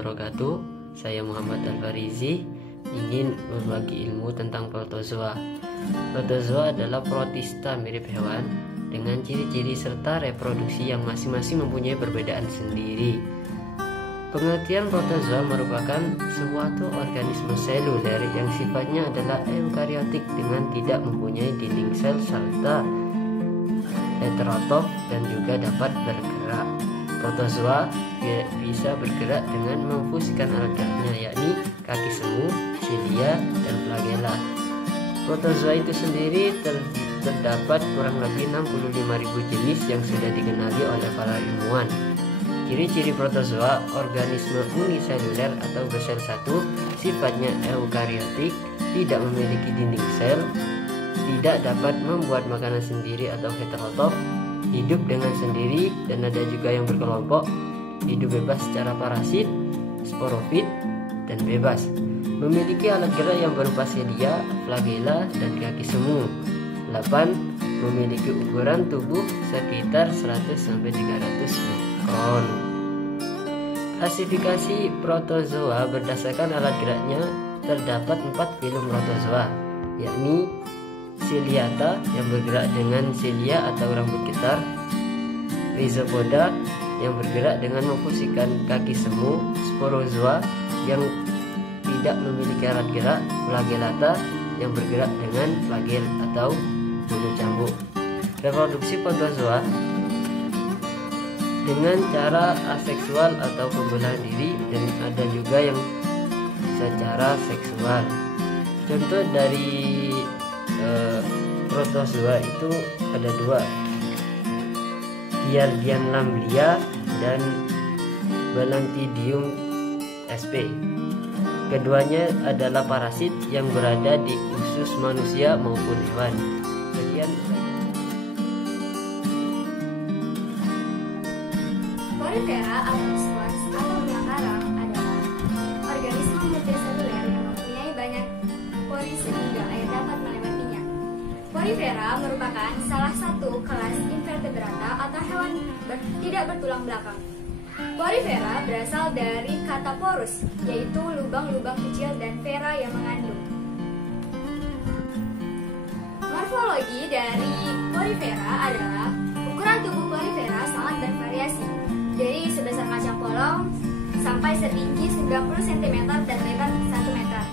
wabarakatuh. Saya Muhammad Al-Farizi ingin berbagi ilmu tentang protozoa. Protozoa adalah protista mirip hewan dengan ciri-ciri serta reproduksi yang masing-masing mempunyai perbedaan sendiri. Pengertian protozoa merupakan suatu organisme seluler yang sifatnya adalah eukariotik dengan tidak mempunyai dinding sel serta heterotrof dan juga dapat bergerak. Protozoa bisa bergerak dengan memfungsikan alat geraknya, yakni kaki semu, silia, dan flagella. Protozoa itu sendiri terdapat kurang lebih 65.000 jenis yang sudah dikenali oleh para ilmuwan. Ciri-ciri protozoa: organisme uniseluler atau bersel satu, sifatnya eukariotik, tidak memiliki dinding sel, tidak dapat membuat makanan sendiri atau heterotrof, hidup dengan sendiri dan ada juga yang berkelompok, hidup bebas secara parasit, sporofit, dan bebas. Memiliki alat gerak yang berupa silia, flagella, dan kaki semu. 8. Memiliki ukuran tubuh sekitar 100-300 mikron. Klasifikasi protozoa berdasarkan alat geraknya terdapat 4 filum protozoa, yakni Ciliata yang bergerak dengan silia atau rambut gitar, Rhizopoda yang bergerak dengan memfungsikan kaki semu, Sporozoa yang tidak memiliki alat gerak, Flagellata yang bergerak dengan flagel atau bulu cambuk. Reproduksi protozoa dengan cara aseksual atau pembelahan diri, dan ada juga yang secara seksual. Contoh dari protozoa itu ada 2, Giardian lamblia dan Balantidium sp. Keduanya adalah parasit yang berada di usus manusia maupun hewan. Kemudian Porifera atau squash atau benang karang adalah organisme multiseluler yang mempunyai banyak pori sehingga air dapat melewatinya. Porifera merupakan salah satu kelas invertebrata atau hewan tidak bertulang belakang. Porifera berasal dari kata porus, yaitu lubang-lubang kecil, dan vera yang mengandung. Morfologi dari porifera adalah ukuran tubuh porifera sangat bervariasi, dari sebesar kacang polong sampai setinggi 90 cm dan lebar 1 meter.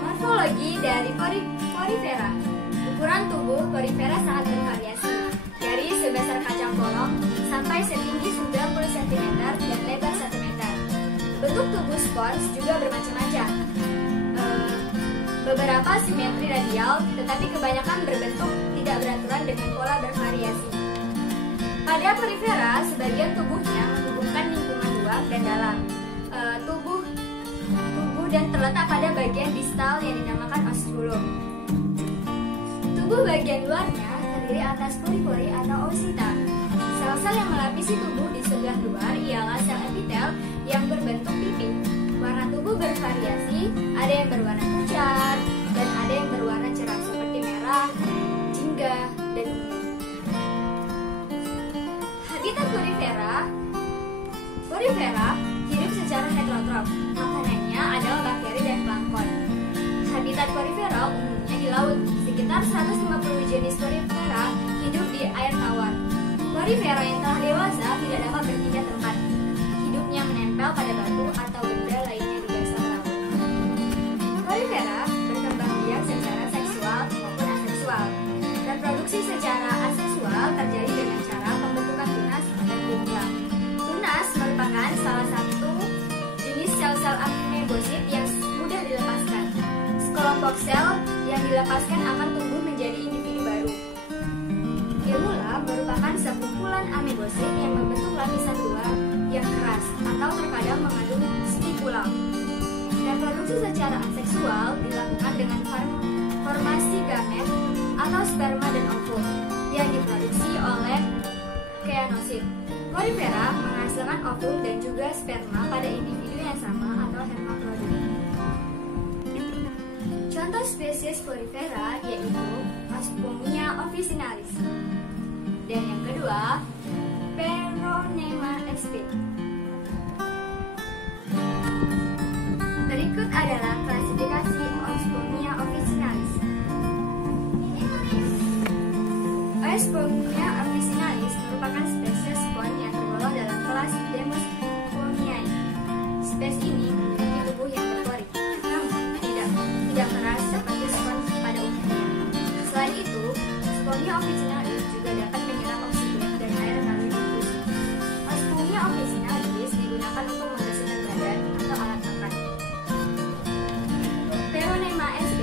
Morfologi dari porifera: ukuran tubuh porifera sangat bervariasi, dari sebesar kacang polong sampai setinggi 90 cm dan lebar 1 meter. Bentuk tubuh spons juga bermacam-macam. Beberapa simetri radial, tetapi kebanyakan berbentuk tidak beraturan dengan pola bervariasi. Pada porifera, sebagian tubuhnya menghubungkan lingkungan luar dan dalam tubuh dan terletak pada bagian distal yang dinamakan osculum. Tubuh bagian luarnya terdiri atas pori-pori atau oosita. Sel-sel yang melapisi tubuh di sebelah luar ialah sel epitel yang berbentuk pipi. Warna tubuh bervariasi, ada yang berwarna pucat dan ada yang berwarna cerah seperti merah, jingga, dan ungu. Habitat porifera hidup secara heterotrof. Makanannya adalah bakteri dan plankton. Habitat porifera umumnya di laut. Sekitar 150 jenis porifera hidup di air tawar. Porifera yang telah dewasa tidak dapat berpindah tempat. Hidupnya menempel pada batu atau benda lainnya di dasar laut. Porifera berkembang biak secara seksual maupun aseksual. Reproduksi secara aseksual terjadi dengan cara pembentukan tunas dan pupila. Tunas merupakan salah satu jenis sel-sel amebosit yang mudah dilepaskan. Sekelompok sel yang dilepaskan akan tumbuh menjadi individu baru. Gerula merupakan sekumpulan amebosit yang membentuk lapisan luar yang keras atau terkadang mengandung stipula. Reproduksi secara aseksual dilakukan dengan formasi gamet atau sperma dan ovum yang diproduksi oleh keanosit. Porifera menghasilkan ovum dan juga sperma pada individu yang sama atau hermafrodit. Contoh spesies porifera yaitu Aspomia officinalis. Dan yang kedua, Peronema sp. adalah klasifikasi Ospermia officinalis. Ospermia officinalis merupakan spesies spon yang tergolong dalam kelas Demospermiae. Spesies ini memiliki tubuh yang berpori, namun tidak keras seperti spon pada umumnya. Selain itu, Ospermia officinalis juga dapat menyerap oksigen dan air melalui difus. Ospermia officinalis digunakan untuk membersihkan badan atau alat makan. Peronema sp.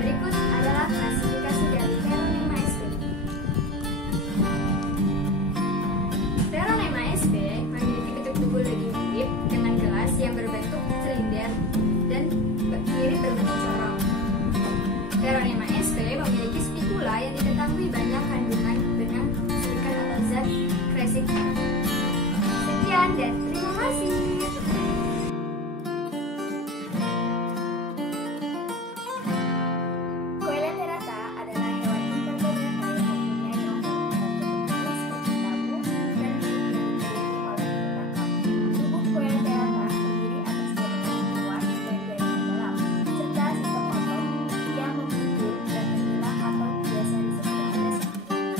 Berikut adalah klasifikasi dari Peronema sp. Peronema sp memiliki bentuk tubuh lebih mirip dengan gelas yang berbentuk silinder dan mirip berbentuk corong. Peronema sp memiliki spikula yang diketahui banyak kandungan benang silikat atau zat kresik. Sekian dan terima kasih. Coelenterata adalah hewan invertebrata yang mempunyai rongga dan memiliki oleh tertangkap. Tubuh Coelenterata terdiri atas jaringan luar dan jaringan dalam, serta sistem otot yang membujur dan menyilang atau biasa disebut mesosphere.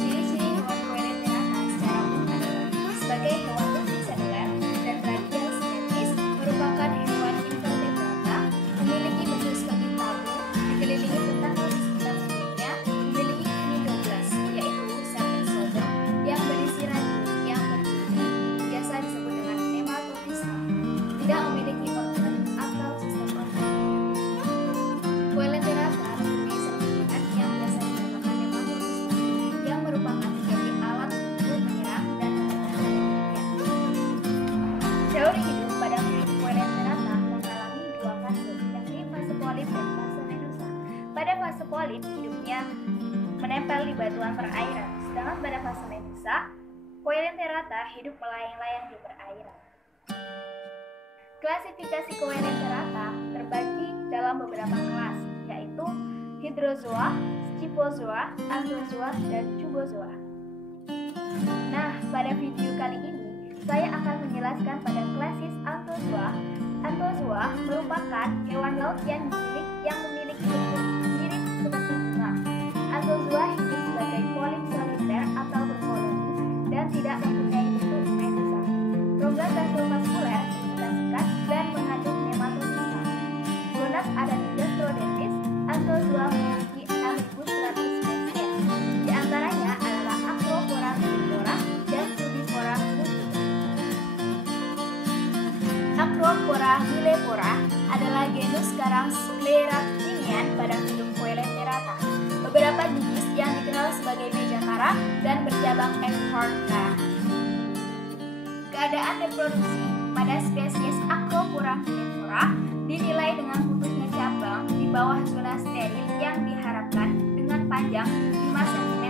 Ciri-ciri hewan Coelenterata secara umum adalah sebagai hewan multiseluler dan radial simetris, merupakan hewan invertebrata, memiliki bentuk seperti tabung, dikelilingi tentakel di sekitar mulutnya, memiliki kini 12, yaitu serpensodon yang berisi radium yang berduri, biasa disebut dengan nematotisma, tidak memiliki organ atau sistem organ. Coelenterata mempunyai serpihan yang biasa dinamakan nematotisma, yang merupakan menjadi alat untuk menyerang dan mempertahankan hidupnya. Teori hidup pada Coelenterata mengalami dua fase, yakni fase polip dan fase medusa. Pada fase polip, hidupnya menempel di batuan perairan, sedangkan pada fase medusa, Coelenterata hidup melayang-layang di perairan. Klasifikasi Coelenterata terbagi dalam beberapa kelas, yaitu Hydrozoa, Scyphozoa, Anthozoa, dan Cubozoa. Nah, pada video kali ini, saya akan menjelaskan pada klasis Anthozoa. Anthozoa merupakan hewan laut yang memiliki bentuk mirip seperti bunga. Anthozoa hidup sebagai polip soliter atau berkoloni dan tidak mempunyai bentuk medusa. Rongga gastrovaskuler tidak sekat dan mengandung nematotisma. Gonad ada di Gastrodentis. Anthozoa memiliki 6.100 spesies. Di antaranya adalah Acropora millefora dan Tubipora mustica. Acropora millefora adalah genus karang Scleractinian pada filum Coelenterata. Beberapa jenis yang dikenal sebagai meja karang dan bercabang Echorka. Keadaan reproduksi pada spesies Acropora millefora dinilai dengan putusnya cabang di bawah zona steril yang diharapkan dengan panjang 5 cm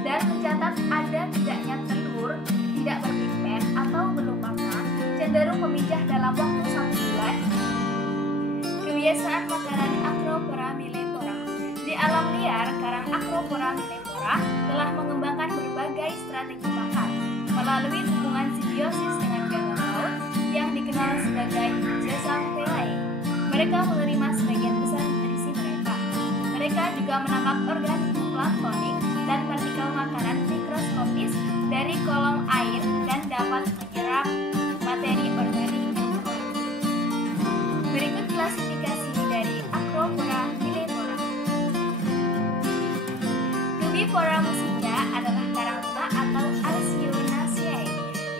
dan mencatat ada tidaknya telur tidak berpigmen atau berlubang, cenderung memijah dalam waktu 1 bulan. Kebiasaan makanan Acropora millefora. Di alam liar, karang Acropora millefora telah mengembangkan berbagai strategi makan melalui hubungan simbiosis dengan ganggang laut yang dikenal sebagai Zooxanthellae. Mereka menerima sebagian besar nutrisi mereka. Mereka juga menangkap organisme planktonik dan partikel makanan mikroskopis dari kolom air dan dapat menyerap materi organik yang berwarna. Berikut klasifikasi dari Acropora millefora. Tubipora mustica adalah karang lunak atau Alcyonaceae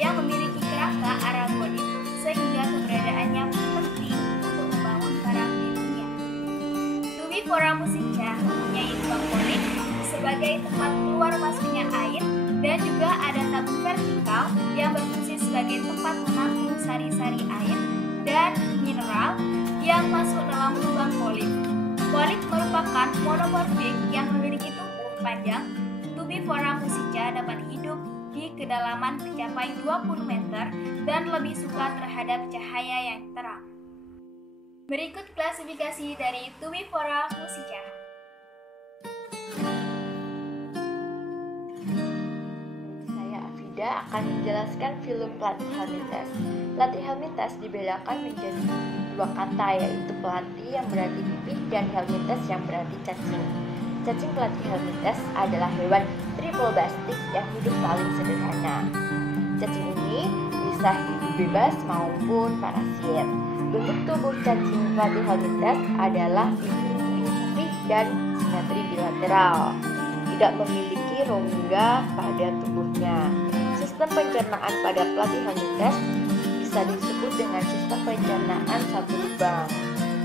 yang memiliki kerangka aragonit sehingga keberadaannya penting untuk membangun karang di dunia. Tubipora mustica mempunyai lubang polik sebagai tempat keluar masuknya air dan juga ada tabung vertikal yang berfungsi sebagai tempat menampung sari-sari air dan mineral yang masuk dalam lubang polip. Polip merupakan monomorfik yang memiliki tubuh panjang. Tubipora mustica dapat hidup di kedalaman mencapai 20 meter dan lebih suka terhadap cahaya yang terang. Berikut klasifikasi dari Tubipora mustica. Muda akan menjelaskan film Platyhelminthes. Platyhelminthes dibedakan menjadi dua kata, yaitu platy yang berarti pipih dan helminthes yang berarti cacing. Cacing Platyhelminthes adalah hewan triploblastik yang hidup paling sederhana. Cacing ini bisa hidup bebas maupun parasit. Bentuk tubuh cacing Platyhelminthes adalah pipih dan simetri bilateral. Tidak memiliki rongga pada tubuhnya. Sistem pencernaan pada Platyhelminthes bisa disebut dengan sistem pencernaan satu lubang.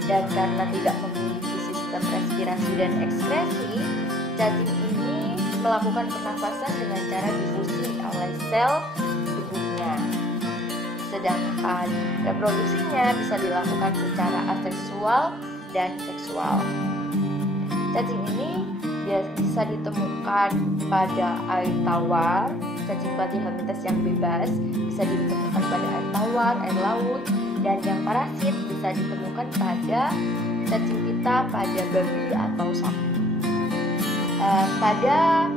Dan karena tidak memiliki sistem respirasi dan ekskresi, cacing ini melakukan pernafasan dengan cara difusi oleh sel tubuhnya. Sedangkan reproduksinya bisa dilakukan secara aseksual dan seksual. Cacing ini bisa ditemukan pada air tawar. Cacing Platyhelminthes yang bebas bisa ditemukan pada air tawar, air laut, dan yang parasit bisa ditemukan pada cacing pita pada babi atau sapi. Pada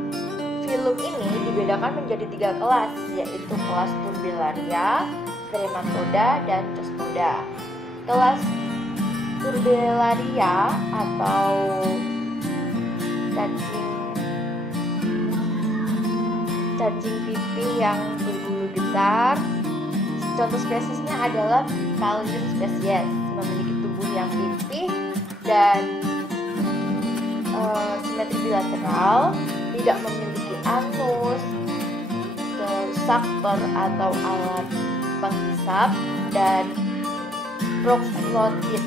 film ini dibedakan menjadi 3 kelas, yaitu kelas Turbellaria, Trematoda, dan Cestoda. Kelas Turbellaria atau cacing pipih yang berbulu besar. Contoh spesiesnya adalah Pallium spesies, memiliki tubuh yang pipih dan simetri bilateral, tidak memiliki anus, suctor atau alat penghisap, dan proglotid.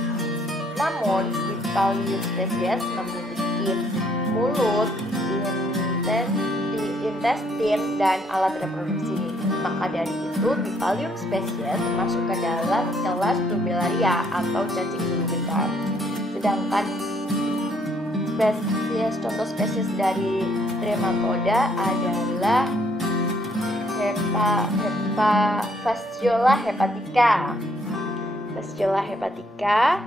Namun di Pallium spesies memiliki mulut, intestin, dan alat reproduksi. Maka dari itu, Bipalium spesies termasuk ke dalam kelas Turbellaria atau cacing bulu besar. Sedangkan contoh spesies dari Trematoda adalah Fasciola hepatica. Fasciola hepatica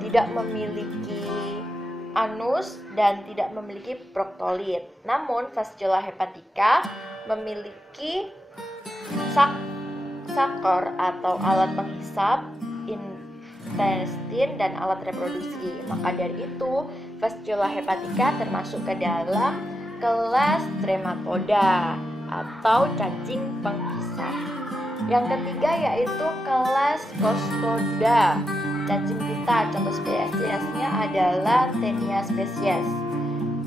tidak memiliki anus dan tidak memiliki proktolid. Namun Fasciola hepatica memiliki sakor atau alat penghisap, intestin, dan alat reproduksi. Maka dari itu Fasciola hepatica termasuk ke dalam kelas Trematoda atau cacing penghisap. Yang ketiga yaitu kelas Costoda. Cacing pita, contoh spesiesnya adalah Taenia spesies.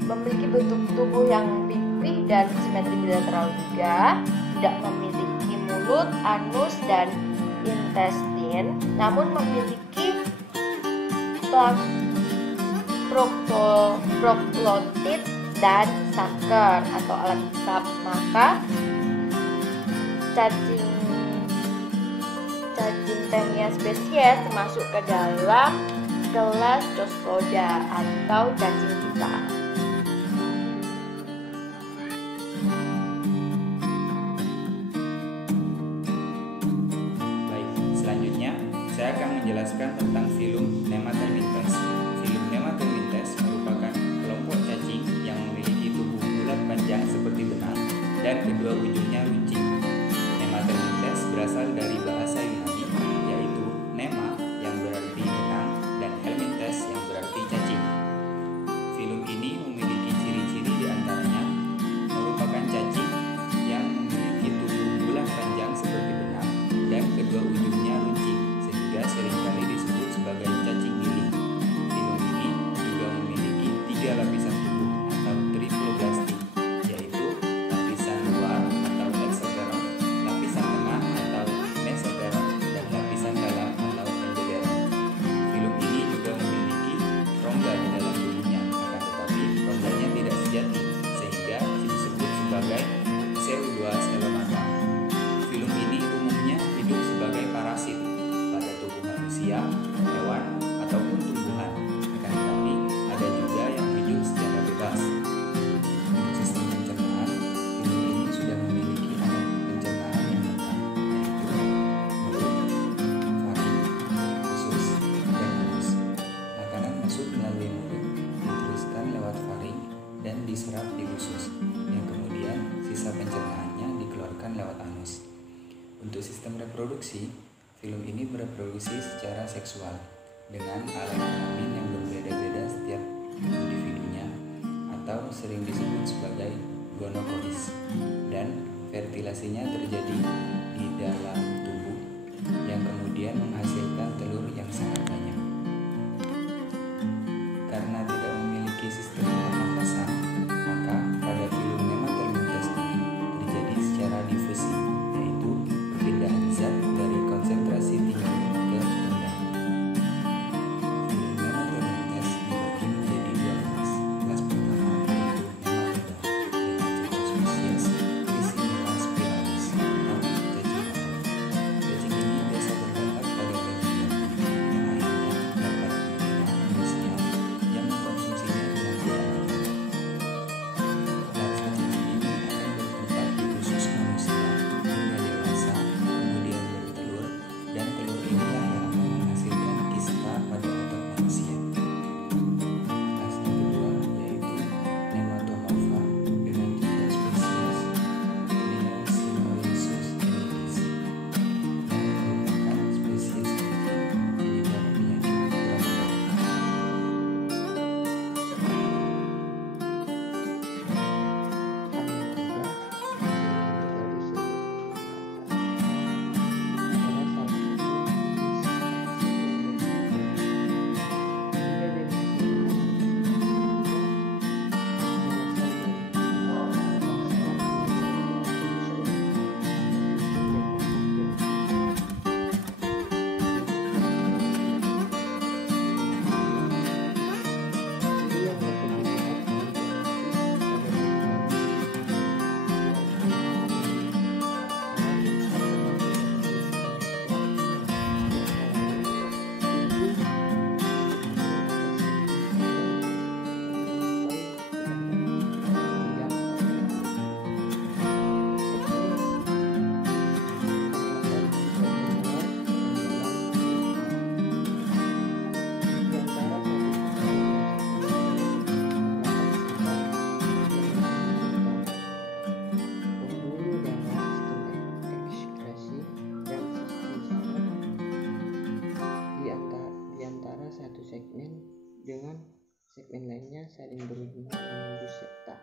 Memiliki bentuk tubuh yang pipih dan simetri bilateral juga, tidak memiliki mulut, anus, dan intestin, namun memiliki proglotid dan saker atau alat hisap. Maka cacing Taenia spesies termasuk ke dalam kelas Costoda atau cacing pita. Baik, selanjutnya saya akan menjelaskan tentang filum Nematermintes. Filum Nematermintes merupakan kelompok cacing yang memiliki tubuh bulat panjang seperti benang dan kedua ujungnya runcing. Nematermintes berasal dari bahasa Yunani, yaitu nema yang berarti benang dan helmintes yang berarti cacing. Filum ini memiliki ciri-ciri diantaranya merupakan cacing yang memiliki tubuh bulat panjang seperti benang dan kedua ujungnya runcing, sehingga seringkali disebut sebagai cacing giling. Filum ini juga memiliki 3 lapisan tubuh atau triploblastik, yaitu lapisan luar atau exoteron, lapisan tengah atau mesoteron, dan lapisan dalam atau endoteron. Filum ini juga memiliki rongga di dalam tubuhnya, akan tetapi rongganya tidak sejati, sehingga disebut sebagai pseudocelomata. Filum ini umumnya hidup sebagai parasit pada tubuh manusia, hewan, ataupun tumbuhan. Akan tetapi ada juga yang hidup secara bebas. Untuk sistem pencernaan, filum ini sudah memiliki alat pencernaan yang lengkap, yaitu mulut, faring, usus, dan anus. Makanan masuk melalui mulut, diteruskan lewat faring, dan diserap di usus, yang kemudian sisa pencernaannya dikeluarkan lewat anus. Untuk sistem reproduksi, filum ini bereproduksi secara seksual dengan alat kelamin yang berbeda-beda setiap individunya atau sering disebut sebagai gonokois, dan fertilasinya terjadi di dalam tubuh yang kemudian menghasilkan telur yang sangat banyak. Karena tidak memiliki sistem pernafasan, maka pada filum nematermintes ini terjadi secara difusi, yaitu perpindahan zat dari konsentrasi tinggi ke rendah. Filum nematermintes dibagi menjadi dua kelas. Kelas pertama yaitu nematoda dengan contoh spesies Piscina spiralis atau cacing tanah. Cacing ini biasa terdapat pada daging babi yang akhirnya dapat menerima manusia yang mengkonsumsinya dengan tidak adil. Larva cacing ini akan bertempat di usus manusia hingga dewasa, kemudian bertelur, dan telur inilah yang akan menghasilkan kista pada otot manusia. Kelas yang kedua yaitu nematomorfa dengan contoh spesies Liasinolisus elidis yang merupakan spesies cacing penyebab penyakit kurang. Di antara satu segmen dengan segmen lainnya saling berhubungan menembus septa.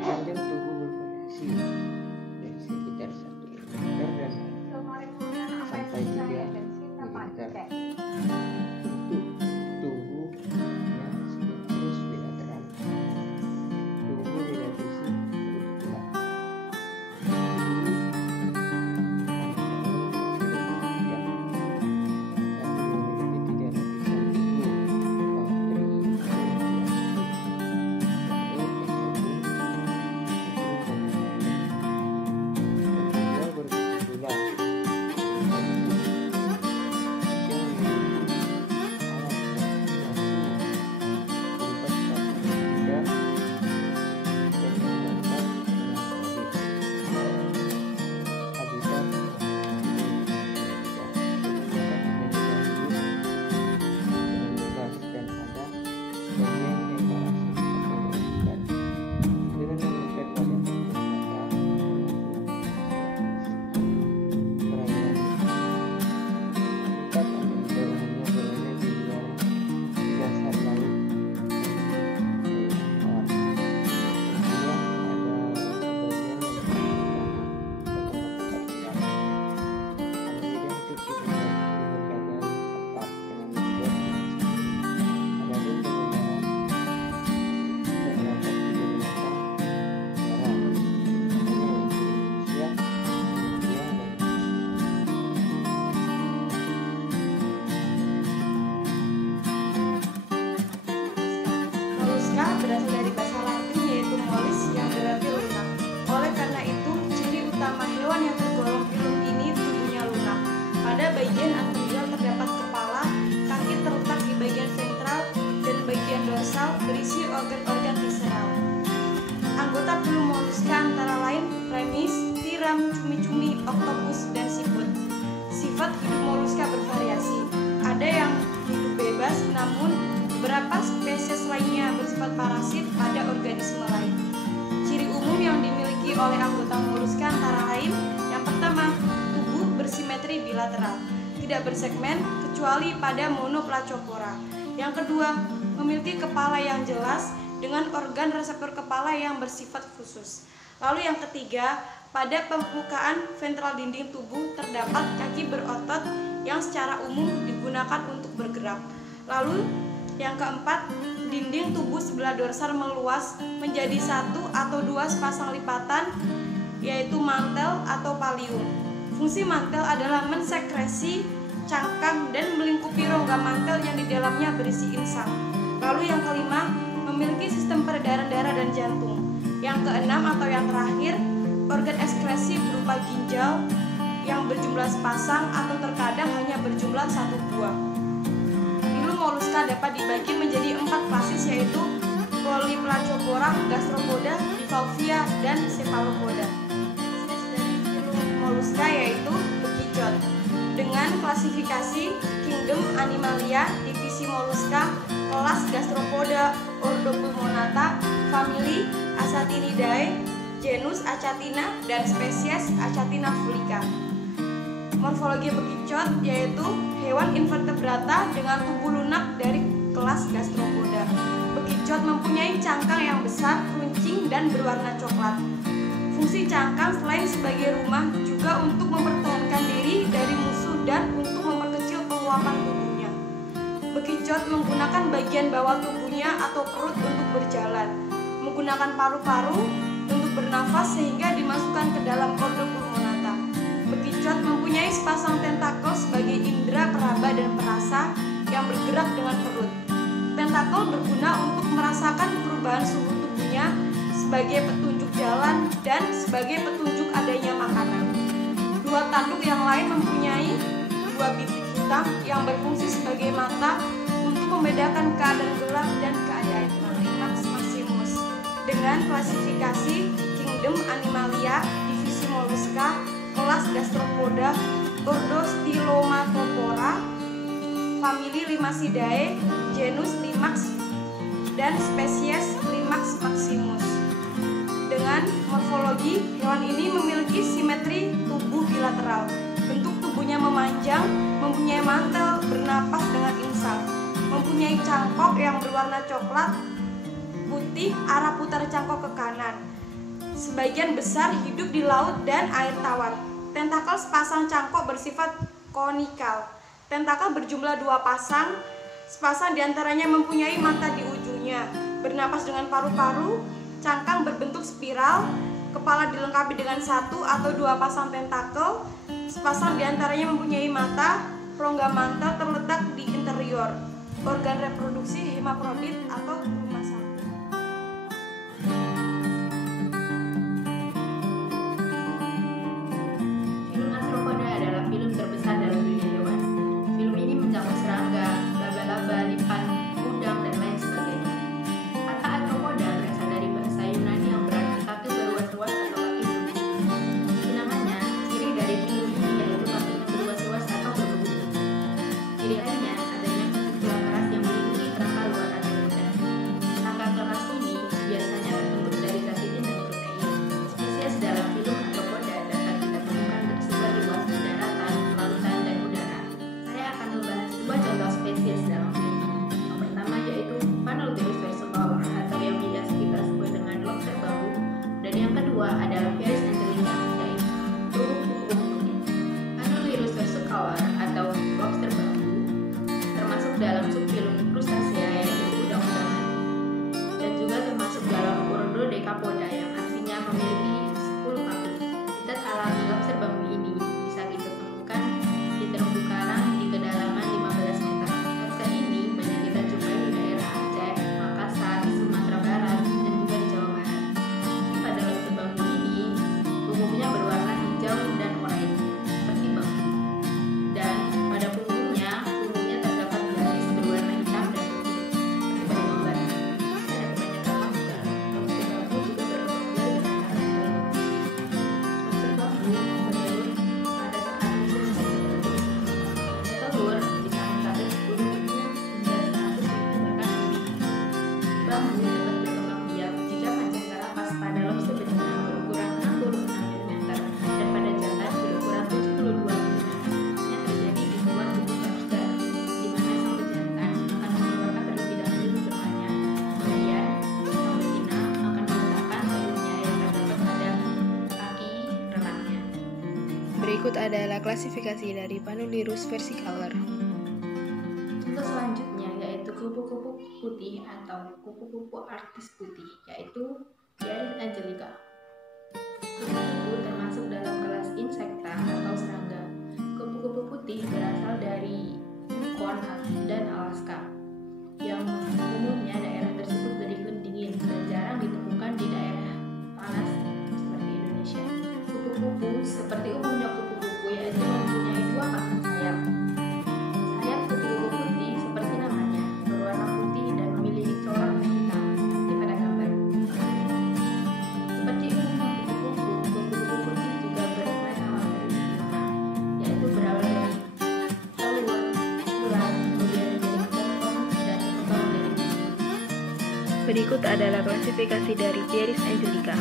Panjang tubuh bervariasi dari sekitar 1 meter dan sampai 3 milimeter. Bentuk tubuhnya simetrus bilateral. Tubuh dilapisi kulit tulang. Berasal dari bahasa Latin yaitu mollis yang berarti lunak. Oleh karena itu, ciri utama hewan yang tergolong filum ini tubuhnya lunak. Pada bagian anterior terdapat kepala, kaki terletak di bagian ventral, dan bagian dorsal berisi organ-organ visceral. Anggota filum molluska antara lain premis, tiram, cumi-cumi, oktopus, dan siput. Sifat hidup molluska bervariasi. Ada yang hidup bebas, namun beberapa spesies lainnya bersifat parasit pada organisme lain. Ciri umum oleh anggota moluska antara lain: yang pertama, tubuh bersimetri bilateral, tidak bersegmen kecuali pada Monoplacopora. Yang kedua, memiliki kepala yang jelas dengan organ reseptor kepala yang bersifat khusus. Lalu yang ketiga, pada permukaan ventral dinding tubuh terdapat kaki berotot yang secara umum digunakan untuk bergerak. Lalu yang keempat, dinding tubuh sebelah dorsal meluas menjadi satu atau dua sepasang lipatan, yaitu mantel atau pallium. Fungsi mantel adalah mensekresi cangkang dan melingkupi rongga mantel yang di dalamnya berisi insang. Lalu yang kelima, memiliki sistem peredaran darah dan jantung. Yang keenam atau yang terakhir, organ ekskresi berupa ginjal yang berjumlah sepasang atau terkadang hanya berjumlah satu buah. Filum moluska dapat dibagi menjadi 4 klasis, yaitu Polyplacopora, Gastropoda, Bivalvia, dan Cephalopoda. Jenis dari filum moluska yaitu bekicot dengan klasifikasi Kingdom Animalia, divisi moluska, kelas Gastropoda, ordo Pulmonata, famili Achatinidae, genus Achatina, dan spesies Achatina fulica. Morfologi bekicot yaitu hewan invertebrata dengan tubuh lunak dari kelas Gastropoda. Bekicot mempunyai cangkang yang besar, runcing, dan berwarna coklat. Fungsi cangkang selain sebagai rumah juga untuk mempertahankan diri dari musuh dan untuk memperkecil penguapan tubuhnya. Bekicot menggunakan bagian bawah tubuhnya atau perut untuk berjalan, menggunakan paru-paru untuk bernafas sehingga dimasukkan ke dalam ordo Pulmonata. Bekicot mempunyai sepasang tentakel sebagai indera peraba dan perasa yang bergerak dengan perut. Tentakel berguna untuk merasakan perubahan suhu tubuhnya sebagai petunjuk jalan dan sebagai petunjuk adanya makanan. Dua tanduk yang lain mempunyai 2 bintik hitam yang berfungsi sebagai mata untuk membedakan keadaan gelap dan keadaan terang. Max Maximus dengan klasifikasi Kingdom Animalia, divisi moluska, kelas Gastropoda, ordo Stylomatopora, famili Limacidae, genus Limax, dan spesies Limax maximus. Dengan morfologi, hewan ini memiliki simetri tubuh bilateral. Bentuk tubuhnya memanjang, mempunyai mantel bernapas dengan insang, mempunyai cangkok yang berwarna coklat putih arah putar cangkok ke kanan. Sebagian besar hidup di laut dan air tawar. Tentakel sepasang cangkok bersifat konikal. Tentakel berjumlah 2 pasang, sepasang diantaranya mempunyai mata di ujungnya, bernapas dengan paru-paru. Cangkang berbentuk spiral, kepala dilengkapi dengan 1 atau 2 pasang tentakel, sepasang diantaranya mempunyai mata, rongga mantel terletak di interior, organ reproduksi hemaprodit atau rumah sapi. Filum Arthropoda adalah filum terbesar dalam dunia hewan. Filum ini mencakup serangga, laba-laba, lipan, udang, dan lain sebagainya. Kata Arthropoda berasal dari bahasa Yunani yang berarti kaki berluas-luas atau kaki berbunyi. Namanya, ciri dari filum ini yaitu kakinya berluas-luas atau berbunyi. Ciri lainnya adanya kulit keras yang melindungi kerangka luar rada rendah. Berikut adalah klasifikasi dari Panulirus versicolor. Contoh selanjutnya yaitu kupu-kupu putih atau kupu-kupu artis putih, yaitu Pieris angelica. Kupu-kupu termasuk dalam kelas insekta atau serangga. Kupu-kupu putih berasal dari Yukon dan Alaska, yang umumnya daerah tersebut beriklim dingin dan jarang ditemukan di daerah panas seperti Indonesia. Kupu-kupu seperti umumnya kupu-kupu yaitu mempunyai dua pasang sayap. Sayap kupu-kupu putih seperti namanya berwarna putih dan memiliki corak hitam seperti pada gambar. Seperti umumnya kupu-kupu putih juga bermacam yaitu berawal dari telur, ular, kemudian menjadi terbang dan berkembang dari biji. Berikut adalah klasifikasi dari Pieris angelica.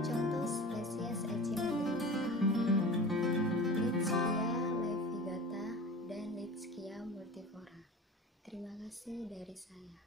Contoh spesies Echinodonta, Leitschia laevigata dan Leitschia multiflora. Terima kasih dari saya.